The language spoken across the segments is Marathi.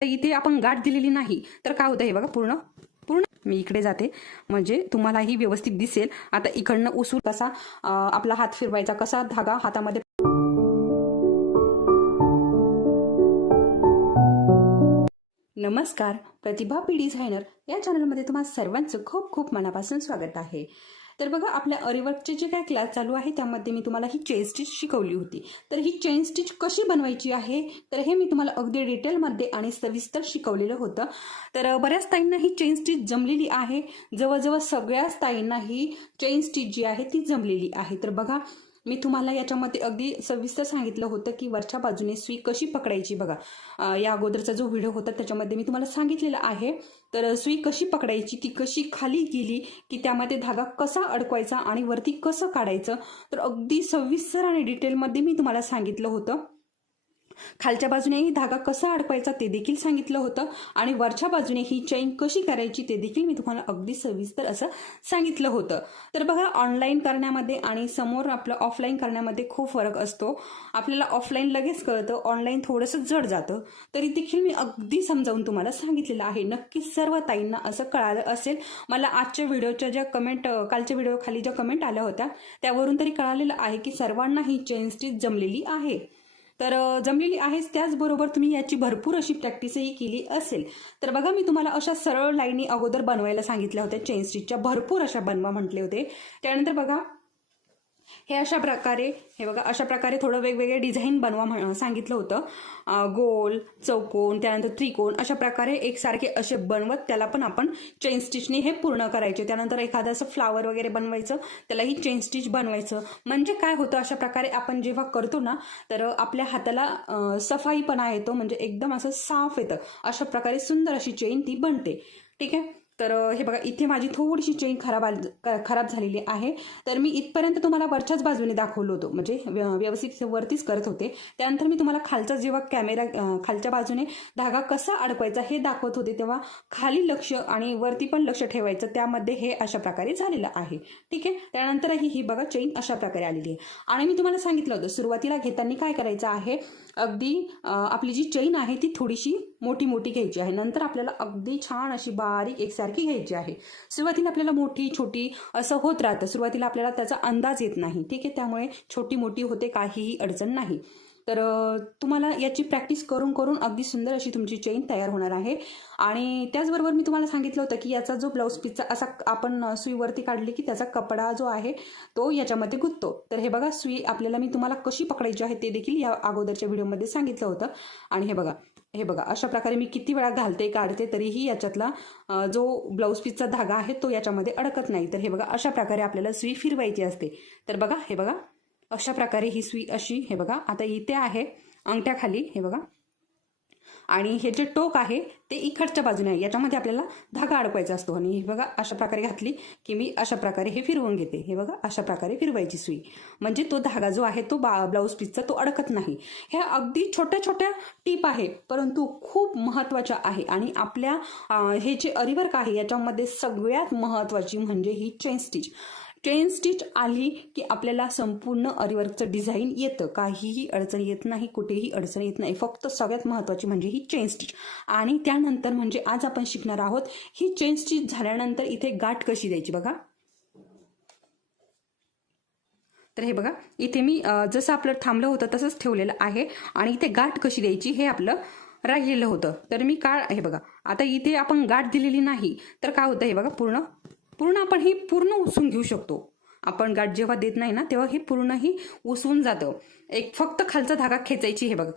तर इथे आपण गाठ दिलेली नाही तर काय होतं हे बघा पूर्ण पूर्ण मी इकडे जाते म्हणजे तुम्हालाही व्यवस्थित दिसेल। आता इकडनं उसून कसा आपला हात फिरवायचा, कसा धागा हातामध्ये। नमस्कार, प्रतिभा पी डिझायनर या चॅनलमध्ये तुम्हा सर्वांचं खूप खूप मनापासून स्वागत आहे। तर बघा, आपल्या अरीवर्कचे जे काय क्लास चालू आहे त्यामध्ये मी तुम्हाला ही चेन स्टिच शिकवली होती। तर ही चेन स्टिच कशी बनवायची आहे तर हे मी तुम्हाला अगदी डिटेलमध्ये आणि सविस्तर शिकवलेलं होतं। तर बऱ्याच ताईंना ही चेन स्टिच जमलेली आहे, जवळजवळ सगळ्याच ताईंना ही चेन स्टिच जी आहे ती जमलेली आहे। तर बघा, मी तुम्हाला याच्यामध्ये अगदी सविस्तर सांगितलं होतं की वरच्या बाजूने सुई कशी पकडायची। बघा, या अगोदरचा जो व्हिडिओ होता त्याच्यामध्ये मी तुम्हाला सांगितलेलं आहे। तर सुई कशी पकडायची, ती कशी खाली गेली की त्यामध्ये धागा कसा अडकवायचा आणि वरती कसं काढायचं, तर अगदी सविस्तर आणि डिटेलमध्ये मी तुम्हाला सांगितलं होतं। खालच्या बाजूनेही धागा कसा अडकवायचा ते देखील सांगितलं होतं आणि वरच्या बाजूने ही चेन कशी करायची ते देखील मी तुम्हाला अगदी सविस्तर असं सांगितलं होतं। तर बघा, ऑनलाईन करण्यामध्ये आणि समोर आपलं ऑफलाईन करण्यामध्ये खूप फरक असतो। आपल्याला ऑफलाईन लगेच कळतं, ऑनलाईन थोडंसं जड जातं। तरी देखील मी अगदी समजावून तुम्हाला सांगितलेलं आहे। नक्कीच सर्व ताईंना असं कळालं असेल। मला आजच्या व्हिडिओच्या ज्या कमेंट, कालच्या व्हिडिओ खाली ज्या कमेंट आल्या होत्या त्यावरून तरी कळालेलं आहे की सर्वांना ही चेन स्टिच जमलेली आहे। तर जमलेली आहेच, त्याचबरोबर तुम्ही याची भरपूर अशी प्रॅक्टिसही केली असेल। तर बघा, मी तुम्हाला अशा सरळ लाईनी अगोदर बनवायला सांगितल्या होत्या, चेन स्टिचच्या भरपूर अशा बनवा म्हटले होते। त्यानंतर बघा, हे अशा प्रकारे, हे बघा अशा प्रकारे थोडं वेगवेगळे डिझाईन बनवा सांगितलं होतं। गोल, चौकोन, त्यानंतर त्रिकोण, अशा प्रकारे एकसारखे असे बनवत त्याला पण आपण चेन स्टिचने हे पूर्ण करायचे। त्यानंतर एखादं असं फ्लावर वगैरे बनवायचं, त्यालाही चेन स्टिच बनवायचं। म्हणजे काय होतं, अशा प्रकारे आपण जेव्हा करतो ना तर आपल्या हाताला सफाईपणा येतो, म्हणजे एकदम असं साफ येतं। अशा प्रकारे सुंदर अशी चेन ती बनते। ठीक आहे। तर हे बघा, इथे माझी थोडीशी चेन खराब झालेली आहे। तर मी इथपर्यंत तुम्हाला वरच्याच बाजूने दाखवलं होतं, म्हणजे व्यवस्थित वरतीच करत होते। त्यानंतर मी तुम्हाला खालचा जेव्हा कॅमेरा खालच्या बाजूने धागा कसा अडकवायचा हे दाखवत होते तेव्हा खाली लक्ष आणि वरती पण लक्ष ठेवायचं, त्यामध्ये हे अशा प्रकारे झालेलं आहे। ठीक आहे। त्यानंतरही ही बघा चेन अशा प्रकारे आलेली आहे। आणि मी तुम्हाला सांगितलं होतं सुरुवातीला घेताना काय करायचं आहे, अगदी आपली जी चेन आहे ती थोडीशी मोठी मोठी घ्यायची आहे, नंतर आपल्याला अगदी छान अशी बारीक एकसारखी घ्यायची आहे। सुरुवातीला आपल्याला मोठी छोटी असं होत राहतं, सुरुवातीला आपल्याला त्याचा अंदाज येत नाही। ठीक आहे, त्यामुळे छोटी मोठी होते, काहीही अडचण नाही। तर तुम्हाला याची प्रॅक्टिस करून करून अगदी सुंदर अशी तुमची चेन तयार होणार आहे। आणि त्याचबरोबर मी तुम्हाला सांगितलं होतं की याचा जो ब्लाऊज पीसचा असा आपण सुईवरती काढली की त्याचा कपडा जो आहे तो याच्यामध्ये गुंततो। तर हे बघा, सुई आपल्याला मी तुम्हाला कशी पकडायची आहे ते देखील या अगोदरच्या व्हिडिओमध्ये सांगितलं होतं। आणि हे बघा अशा प्रकारे मी किती वेळा घालते काढते तरीही याच्यातला जो ब्लाऊज पीसचा धागा आहे तो याच्यामध्ये अडकत नाही। तर हे बघा, अशा प्रकारे आपल्याला सुई फिरवायची असते। तर बघा, हे बघा अशा प्रकारे ही सुई अशी, हे बघा आता इथे आहे अंगठ्याखाली, हे बघा, आणि हे जे टोक आहे ते इकडच्या बाजूने आहे, याच्यामध्ये आपल्याला धागा अडकवायचा असतो। आणि हे बघा अशा प्रकारे घातली की मी अशा प्रकारे हे फिरवून घेते। हे बघा, अशा प्रकारे फिरवायची सुई, म्हणजे तो धागा जो आहे तो ब्लाऊज पीसचा तो अडकत नाही। ह्या अगदी छोट्या छोट्या टिप आहे, परंतु खूप महत्त्वाच्या आहे। आणि आपल्या हे जे अरीवर्क आहे याच्यामध्ये सगळ्यात महत्त्वाची म्हणजे ही चेन स्टिच। चेन स्टिच आली की आपल्याला संपूर्ण अरीवर्कचं डिझाईन येतं, काहीही अडचण येत नाही, कुठेही अडचण येत नाही। फक्त सगळ्यात महत्त्वाची म्हणजे ही चेन स्टिच। आणि त्यानंतर म्हणजे आज आपण शिकणार आहोत ही चेन स्टिच झाल्यानंतर इथे गाठ कशी द्यायची। बघा, तर हे बघा, इथे मी जसं आपलं थांबलं होतं तसंच ठेवलेलं आहे आणि इथे गाठ कशी द्यायची हे आपलं राहिलेलं होतं। तर मी हे बघा, आता इथे आपण गाठ दिलेली नाही तर काय होतं, हे बघा पूर्ण पूर्ण आपण ही पूर्ण उसवून घेऊ शकतो। आपण गाठ जेव्हा देत नाही ना तेव्हा हे पूर्ण ही उसवून जातं। एक फक्त खालचा धागा खेचायची, हे बघा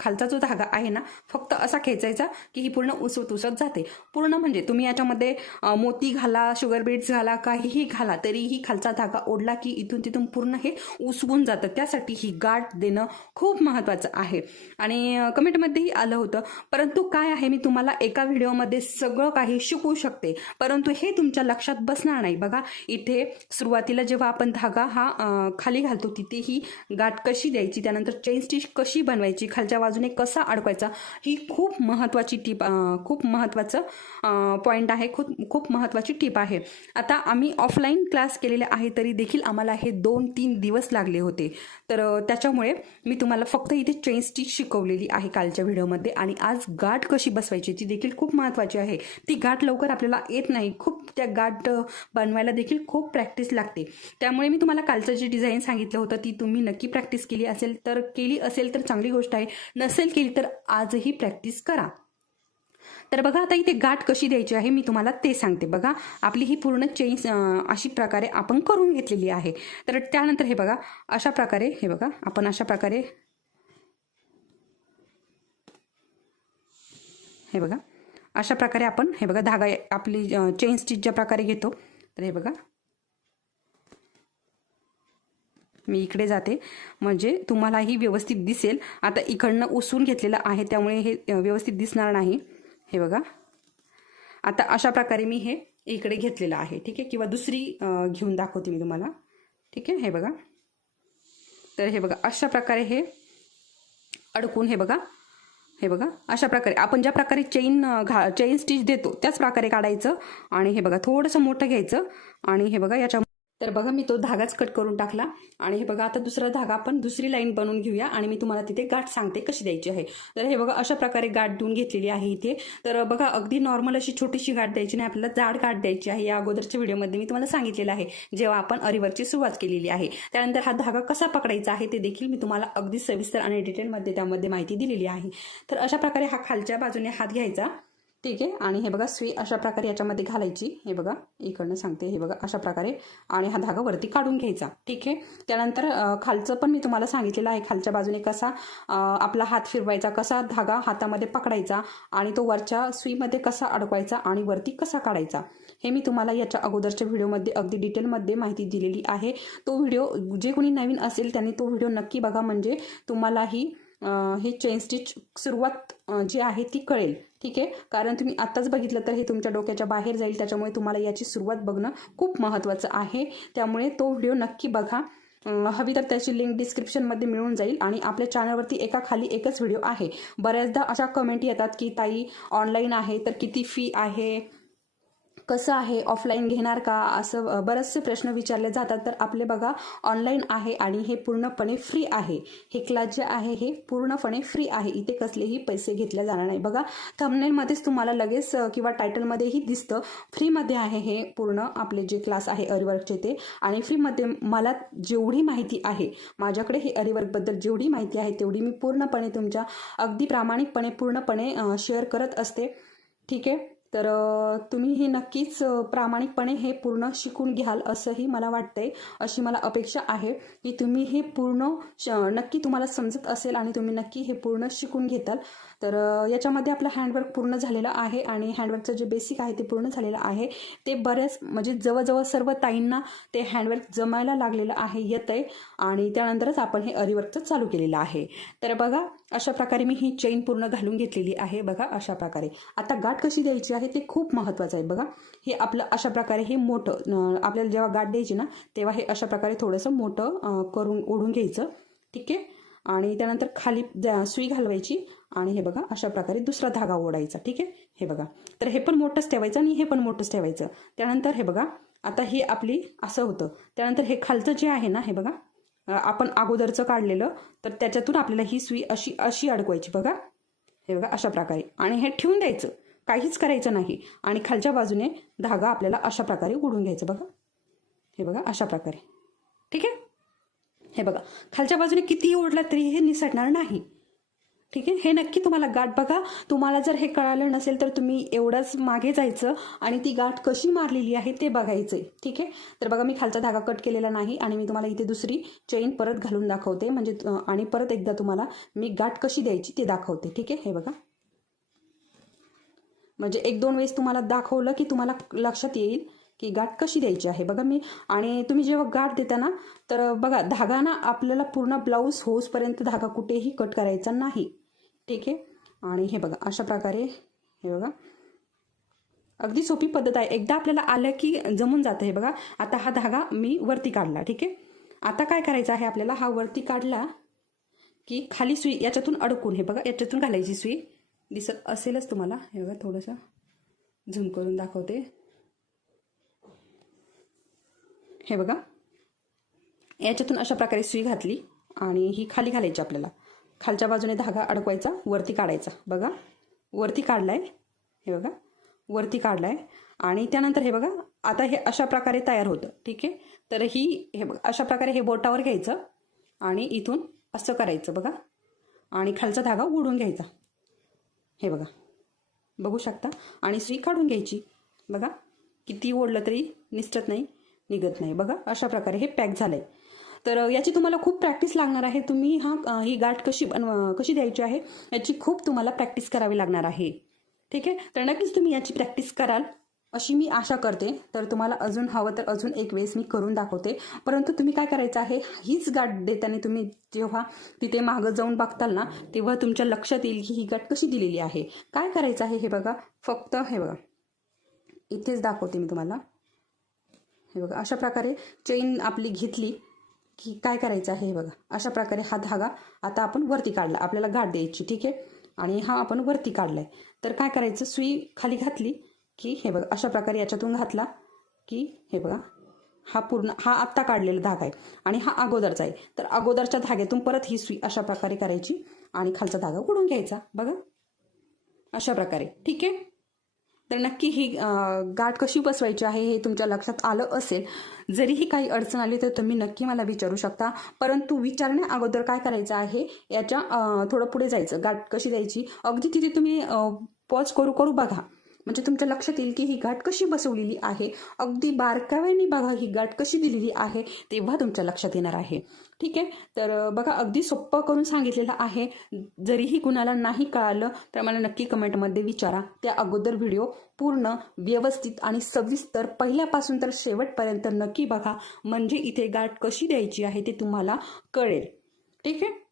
खालचा जो धागा आहे ना फक्त असा खेचायचा की ही पूर्ण उसवत जाते। पूर्ण म्हणजे तुम्ही याच्यामध्ये मोती घाला, शुगर बीड्स घाला, काहीही घाला, तरीही खालचा धागा ओढला की इथून तिथून पूर्ण हे उसवून जातं। त्यासाठी ही गाठ देणं खूप महत्त्वाचं आहे। आणि कमेंटमध्येही आलं होतं, परंतु काय आहे, मी तुम्हाला एका व्हिडिओमध्ये सगळं काही शिकवू शकते, परंतु हे तुमच्या लक्षात बसणार नाही। बघा, इथे सुरुवातीला जेव्हा आपण धागा हा खाली घालतो तिथे ही गाठ कशी कशी द्यायची, त्यानंतर चेन स्टिच कशी बनवायची, खालच्या बाजूने कसा अडकवायचा, ही खूप महत्त्वाची टीप, खूप महत्त्वाचं पॉईंट आहे, खूप महत्त्वाची टीप आहे. आता आम्ही ऑफलाईन क्लास केलेले आहे तरी देखील आम्हाला हे 2-3 दिवस लागले होते. तर त्याच्यामुळे मी तुम्हाला फक्त इथे चेन स्टिच शिकवलेली आहे कालच्या व्हिडिओमध्ये. आणि आज गाठ कशी बसवायची ती देखील खूप महत्त्वाची आहे. ती गाठ लवकर आपल्याला येत नाही, खूप त्या गाठ बनवायला देखील खूप प्रॅक्टिस लागते. त्यामुळे मी तुम्हाला कालचं जे डिझाईन सांगितलं होतं ती तुम्ही नक्की प्रॅक्टिस केली असेल तर चांगली गोष्ट आहे, नसेल केली तर आजही प्रॅक्टिस करा. तर बघा आता इथे गाठ कशी द्यायची आहे मी तुम्हाला ते सांगते. बघा आपली ही पूर्ण चेन अशी प्रकारे आपण करून घेतलेली आहे. तर त्यानंतर हे बघा अशा प्रकारे, हे बघा आपण अशा प्रकारे, हे बघा अशा प्रकारे आपण, हे बघा धागा आपली चेन स्टिच ज्या प्रकारे घेतो, तर हे बघा मी इकडे जाते म्हणजे तुम्हालाही व्यवस्थित दिसेल. आता इकडनं उसवून घेतलेलं आहे त्यामुळे हे व्यवस्थित दिसणार नाही. हे बघा आता अशा प्रकारे मी हे इकडे घेतलेलं आहे, ठीक आहे, किंवा दुसरी घेऊन दाखवते मी तुम्हाला, ठीक आहे. हे बघा, तर हे बघा अशा प्रकारे हे अडकून, हे बघा अशा प्रकारे आपण ज्या प्रकारे चेन स्टिच देतो त्याच प्रकारे काढायचं. आणि हे बघा थोडंसं मोठं घ्यायचं आणि हे बघा याच्या, तर बघा मी तो धागाच कट करून टाकला. आणि हे बघा आता दुसरा धागा आपण दुसरी लाईन बनवून घेऊया आणि मी तुम्हाला तिथे गाठ सांगते कशी द्यायची आहे. तर हे बघा अशा प्रकारे गाठ देऊन घेतलेली आहे इथे. तर बघा अगदी नॉर्मल अशी छोटीशी गाठ द्यायची नाही, आपल्याला जाड गाठ द्यायची आहे. या अगोदरच्या व्हिडिओमध्ये मी तुम्हाला सांगितलेलं आहे जेव्हा आपण अरीवर्कची सुरुवात केलेली आहे. त्यानंतर हा धागा कसा पकडायचा आहे ते देखील मी तुम्हाला अगदी सविस्तर आणि डिटेलमध्ये त्यामध्ये माहिती दिलेली आहे. तर अशा प्रकारे हा खालच्या बाजूने हात घ्यायचा, ठीक आहे. आणि हे बघा सुई अशा प्रकारे याच्यामध्ये घालायची, हे बघा इकडनं सांगते, हे बघा अशा प्रकारे. आणि हा धागा वरती काढून घ्यायचा, ठीक आहे. त्यानंतर खालचं पण मी तुम्हाला सांगितलेलं आहे, खालच्या बाजूने कसा आपला हात फिरवायचा, कसा धागा हातामध्ये पकडायचा आणि तो वरच्या सुईमध्ये कसा अडकवायचा आणि वरती कसा काढायचा, हे मी तुम्हाला याच्या अगोदरच्या व्हिडिओमध्ये अगदी डिटेलमध्ये माहिती दिलेली आहे. तो व्हिडिओ जे कोणी नवीन असेल त्यांनी तो व्हिडिओ नक्की बघा, म्हणजे तुम्हालाही ही चेन स्टिच सुरुवात जी आहे ती कळेल, ठीक आहे. कारण तुम्ही आत्ताच बघितलं तर हे तुमच्या डोक्याच्या बाहेर जाईल, त्याच्यामुळे तुम्हाला याची सुरुवात बघणं खूप महत्त्वाचं आहे. त्यामुळे तो व्हिडिओ नक्की बघा. हवी तर त्याची लिंक डिस्क्रिप्शनमध्ये मिळून जाईल. आणि आपल्या चॅनलवरती एका खाली एकच व्हिडिओ आहे. बऱ्याचदा अशा कमेंट येतात की ताई ऑनलाईन आहे तर किती फी आहे, कसं आहे, ऑफलाईन घेणार का, असं बरेचसे प्रश्न विचारले जातात. तर आपले बघा ऑनलाईन आहे आणि हे पूर्णपणे फ्री आहे. हे क्लास जे आहे हे पूर्णपणे फ्री आहे, इथे कसलेही पैसे घेतले जाणार नाही. बघा थंबनेलमध्येच तुम्हाला लगेच किंवा टायटलमध्येही दिसतं, फ्रीमध्ये आहे हे पूर्ण आपले जे क्लास आहे अरीवर्कचे ते. आणि फ्रीमध्ये मला जेवढी माहिती आहे, माझ्याकडे हे अरीवर्कबद्दल जेवढी माहिती आहे तेवढी मी पूर्णपणे तुमच्या अगदी प्रामाणिकपणे पूर्णपणे शेअर करत असते, ठीक आहे. तर तुम्ही हे नक्कीच प्रामाणिकपणे हे पूर्ण शिकून घ्याल असंही मला वाटतंय, अशी मला अपेक्षा आहे की तुम्ही हे पूर्ण नक्की तुम्हाला समजत असेल आणि तुम्ही नक्की हे पूर्ण शिकून घेताल. तर याच्यामध्ये आपलं हँडवर्क पूर्ण झालेलं आहे आणि हँडवर्कचं जे बेसिक आहे ते पूर्ण झालेलं आहे. ते बऱ्याच म्हणजे जवळजवळ सर्व ताईंना ते हँडवर्क जमायला लागलेलं आहे, येतंय. आणि त्यानंतरच आपण हे अरीवर्कचं चालू केलेलं आहे. तर बघा अशा प्रकारे मी ही चेन पूर्ण घालून घेतलेली आहे, बघा अशा प्रकारे. आता गाठ कशी द्यायची आहे ते खूप महत्त्वाचं आहे. बघा हे आपलं अशा प्रकारे हे मोठं, आपल्याला जेव्हा गाठ द्यायची ना तेव्हा हे अशा प्रकारे थोडंसं मोठं करून ओढून घ्यायचं, ठीक आहे. आणि त्यानंतर खाली सुई घालवायची आणि हे बघा अशा प्रकारे दुसरा धागा ओढायचा, ठीक आहे. हे बघा तर हे पण मोठंच ठेवायचं आणि हे पण मोठंच ठेवायचं. त्यानंतर हे बघा आता हे आपली असं होतं. त्यानंतर हे खालचं जे आहे ना, हे बघा आपण अगोदरचं काढलेलं, तर त्याच्यातून आपल्याला ही सुई अशी अशी अडकवायची, बघा हे बघा अशा प्रकारे. आणि हे ठेवून द्यायचं, काहीच करायचं नाही. आणि खालच्या बाजूने धागा आपल्याला अशा प्रकारे ओढून घ्यायचं, बघा हे बघा अशा प्रकारे, ठीक आहे. हे बघा खालच्या बाजूने किती ओढला तरी हे निसटणार नाही, ठीक आहे. हे नक्की तुम्हाला गाठ बघा, तुम्हाला जर हे कळालं नसेल तर तुम्ही एवढंच मागे जायचं आणि ती गाठ कशी मारलेली आहे ते बघायचं आहे, ठीक आहे. तर बघा मी खालचा धागा कट केलेला नाही आणि मी तुम्हाला इथे दुसरी चेन परत घालून दाखवते, म्हणजे आणि परत एकदा तुम्हाला मी गाठ कशी द्यायची ते दाखवते, ठीक आहे. हे बघा म्हणजे 1-2 वेळेस तुम्हाला दाखवलं की तुम्हाला लक्षात येईल की गाठ कशी द्यायची आहे. बघा मी, आणि तुम्ही जेव्हा गाठ देता ना तर बघा धागा ना आपल्याला पूर्ण ब्लाऊज होसपर्यंत धागा कुठेही कट करायचा नाही, ठीक आहे. आणि हे बघा अशा प्रकारे, हे बघा अगदी सोपी पद्धत आहे, एकदा आपल्याला आलं की जमून जातं. हे बघा आता हा धागा मी वरती काढला, ठीक आहे. आता काय करायचं आहे आपल्याला, हा वरती काढला की खाली सुई याच्यातून अडकून, हे बघा याच्यातून घालायची सुई, दिसत असेलच तुम्हाला, हे बघा थोडंसं झूम करून दाखवते, हे बघा याच्यातून अशा प्रकारे सुई घातली आणि ही खाली घालायची आपल्याला, खालच्या बाजूने धागा अडकवायचा, वरती काढायचा, बघा वरती काढलाय, हे बघा वरती काढलाय आणि त्यानंतर हे बघा आता हे अशा प्रकारे तयार होतं, ठीक आहे. तर ही हे बघा अशा प्रकारे हे बोटावर घ्यायचं आणि इथून असं करायचं बघा आणि खालचा धागा ओढून घ्यायचा, हे बघा बघू शकता, आणि सुई काढून घ्यायची, बघा किती ओढलं तरी निसटत नाही, निघत नाही, बघा अशा प्रकारे हे पॅक झालंय. तर याची तुम्हाला खूप प्रॅक्टिस लागणार आहे. तुम्ही ही गाठ कशी द्यायची आहे याची खूप तुम्हाला प्रॅक्टिस करावी लागणार आहे, ठीक आहे. तर नक्कीच तुम्ही याची प्रॅक्टिस कराल अशी मी आशा करते. तर तुम्हाला अजून हवं तर अजून एक वेळेस मी करून दाखवते, परंतु तुम्ही काय करायचं आहे, हीच गाठ देताना तुम्ही जेव्हा तिथे मागं जाऊन बघताल ना, तेव्हा तुमच्या लक्षात येईल की ही गाठ कशी दिलेली आहे. काय करायचं आहे हे बघा, फक्त हे बघा इथेच दाखवते मी तुम्हाला, हे बघा अशा प्रकारे चेन आपली घेतली की काय करायचं आहे, हे बघा अशा प्रकारे हा धागा आता आपण वरती काढला, आपल्याला गाठ द्यायची, ठीक आहे, आणि हा आपण वरती काढलाय. तर काय करायचं, सुई खाली घातली की हे बघा अशा प्रकारे याच्यातून घातला की हे बघा हा आत्ता काढलेला धागा आहे आणि हा अगोदरचा आहे. तर अगोदरच्या धाग्यातून परत ही सुई अशा प्रकारे करायची आणि खालचा धागा ओढून घ्यायचा, बघा अशा प्रकारे, ठीक आहे. तर नक्की ही गाठ कशी बसवायची आहे हे तुमच्या लक्षात आलं असेल. जरीही काही अडचण आली तर तुम्ही नक्की मला विचारू शकता, परंतु विचारण्या अगोदर काय करायचं आहे, याच्या थोडं पुढे जायचं, गाठ कशी द्यायची अगदी तिथे तुम्ही पॉज करू बघा, म्हणजे तुमच्या लक्षात येईल की ही गाठ कशी बसवलेली आहे, अगदी बारकाव्याने बघा ही गाठ कशी दिलेली आहे, तेव्हा तुमच्या लक्षात येणार आहे, ठीक आहे. तर बघा अगदी सोप्पं करून सांगितलेलं आहे. जरीही कुणाला नाही कळालं तर मला नक्की कमेंटमध्ये विचारा. त्या अगोदर व्हिडिओ पूर्ण व्यवस्थित आणि सविस्तर पहिल्यापासून तर शेवटपर्यंत नक्की बघा, म्हणजे इथे गाठ कशी द्यायची आहे ते तुम्हाला कळेल, ठीक आहे.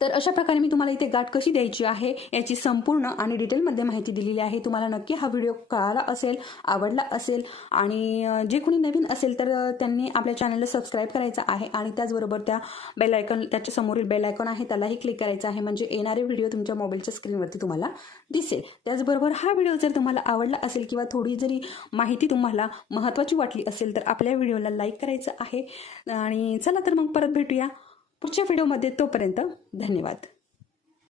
तर अशा प्रकारे मी तुम्हाला इथे गाठ कशी द्यायची आहे याची संपूर्ण आणि डिटेलमध्ये माहिती दिलेली आहे. तुम्हाला नक्की हा व्हिडिओ कळाला असेल, आवडला असेल, आणि जे कोणी नवीन असेल तर त्यांनी आपल्या चॅनलला सबस्क्राईब करायचं आहे आणि त्याचबरोबर त्याच्या समोरील बेल आयकॉन आहे त्यालाही क्लिक करायचं आहे, म्हणजे येणारे व्हिडिओ तुमच्या मोबाईलच्या स्क्रीनवरती तुम्हाला दिसेल. त्याचबरोबर हा व्हिडिओ जर तुम्हाला आवडला असेल किंवा थोडी जरी माहिती तुम्हाला महत्त्वाची वाटली असेल तर आपल्या व्हिडिओला लाईक करायचं आहे. आणि चला तर मग परत भेटूया पुढच्या व्हिडिओमध्ये. तोपर्यंत धन्यवाद.